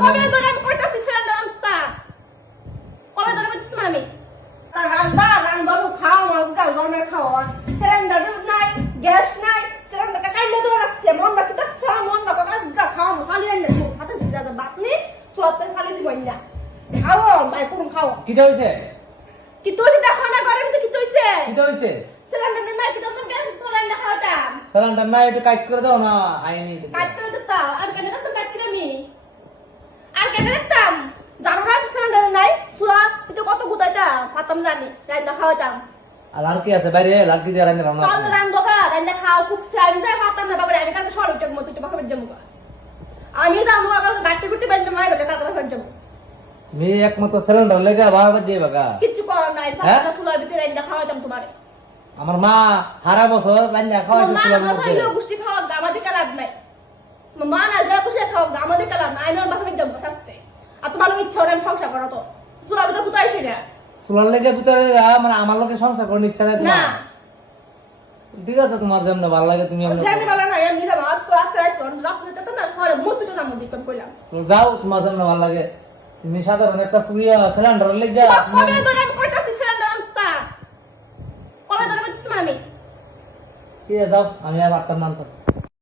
কবে ধরে আমি কইতাছি সিলিন্ডার আনতা কবে ধরে বলছিস আমি রান্দারু খাও মাছ গাল জন্মের খাওয়া সিলিন্ডার নাই গ্যাস নাই সিলিন্ডারটা কাইলে ধরে রাখছে মন রাখি তো মন রাখো আজগা খাও সালি রান্না হাতে দিতে বাতনি চলতে সালি দিবই না খাও ভাই পুরো খাও কি হইছে কি তুই দেখো না ঘরের ভিতরে কি হইছে কি হইছে সিলিন্ডার নাই কি তো গ্যাস তো রান্না খাওয়াতাম সিলিন্ডার নাই একটু কাট করে দাও না আইনি কাট করে দিতাম আর কেন তো কাট করে আমি আর কেন দেখতাম জানো না সিলিন্ডার নাই সুরা তুই কত গুতাইতা পাতাম না আমি রান্না খাওয়াতাম আর লড়কি আছে বাইরে লড়কি দিয়ে রান্না রান্না কাল রান্না গা রান্না খাও খুব সারি যায় পাতাম না বাবা আমি কাল সরুটের মতো একটু বাবা যাবো আমি যাবো আবার গাড়ি গুটি বেঁধে মাই বলে কাল বাবা যাবো তুমি একমাত্র সিলিন্ডার লেগে বাবা দিয়ে বাগা কিচ্ছু করার নাই পাতা চুলার ভিতরে রান্না খাওয়াতাম তোমারে আমার মা হারা বছর রান্না খাওয়াইছে মা চুলার না মধ্যে বসাইলো গুষ্টি খাওয়া আমাদের কালার নাই মা না যা বসে খাও আমাদের কালার নাই আমি বাবা যাবো কাছে আর তোমার ইচ্ছা হলে আমি সংসার করো তো চুলার ভিতরে গুতাই সেটা চুলার লেগে ভিতরে মানে আমার লোকে সংসার করার ইচ্ছা নাই না ঠিক আছে তোমার যেমন ভালো লাগে তুমি জানি বলা না আমি যাবো আজকে আজকে রাত্রে তো না সরে মতো না মধ্যে কোন কইলাম যাও তোমার যেমন ভালো লাগে তুমি সাধারণ একটা সিলিন্ডার লেগে কবে ধরে আমি কইতাছি সিলিন্ডার আনতা কবে ধরে বলছিস আমি ঠিক আছে যাও আমি আর পারতাম না আনতে